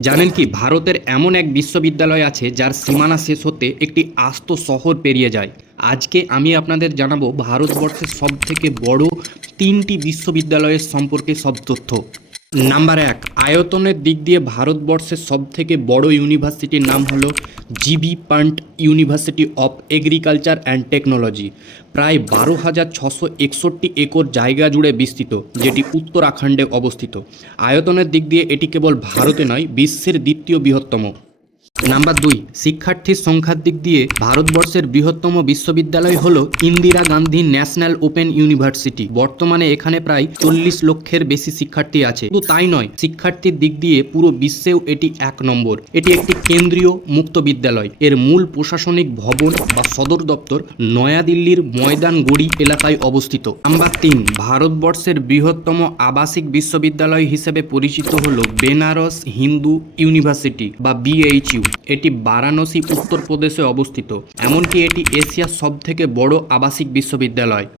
জানেন কি ভারতের এমন এক বিশ্ববিদ্যালয় আছে যার সীমানা শেষ হতে একটি আস্ত শহর পেরিয়ে যায়। আজকে আমি আপনাদের জানাবো ভারতবর্ষের সবথেকে বড় তিনটি বিশ্ববিদ্যালয়ের সম্পর্কে সব তথ্য। নাম্বার এক, আয়তনের দিক দিয়ে ভারতবর্ষের সবথেকে বড় ইউনিভার্সিটির নাম হলো GB punt university of agriculture and technology. প্রায় 12,661 একর জায়গা জুড়ে বিস্তৃত, যেটি উত্তরাখণ্ডে অবস্থিত। আয়তনের দিক দিয়ে এটি কেবল ভারতে নয়, বিশ্বের দ্বিতীয় বৃহত্তম। নাম্বার দুই, শিক্ষার্থীর সংখ্যার দিক দিয়ে ভারতবর্ষের বৃহত্তম বিশ্ববিদ্যালয় হল Indira Gandhi national open university. বর্তমানে এখানে প্রায় 40 লক্ষের বেশি শিক্ষার্থী আছে। শুধু তাই নয়, শিক্ষার্থীর দিক দিয়ে পুরো বিশ্বেও এটি 1 নম্বর। এটি একটি কেন্দ্রীয় মুক্ত বিদ্যালয়। এর মূল প্রশাসনিক ভবন বা সদর দপ্তর নয়াদিল্লির ময়দানগড়ি এলাকায় অবস্থিত। নাম্বার তিন, ভারতবর্ষের বৃহত্তম আবাসিক বিশ্ববিদ্যালয় হিসেবে পরিচিত হল বেনারস হিন্দু ইউনিভার্সিটি বা BHU। এটি বারাণসী উত্তরপ্রদেশে অবস্থিত। এমনকি এটি এশিয়ার সবথেকে বড় আবাসিক বিশ্ববিদ্যালয়।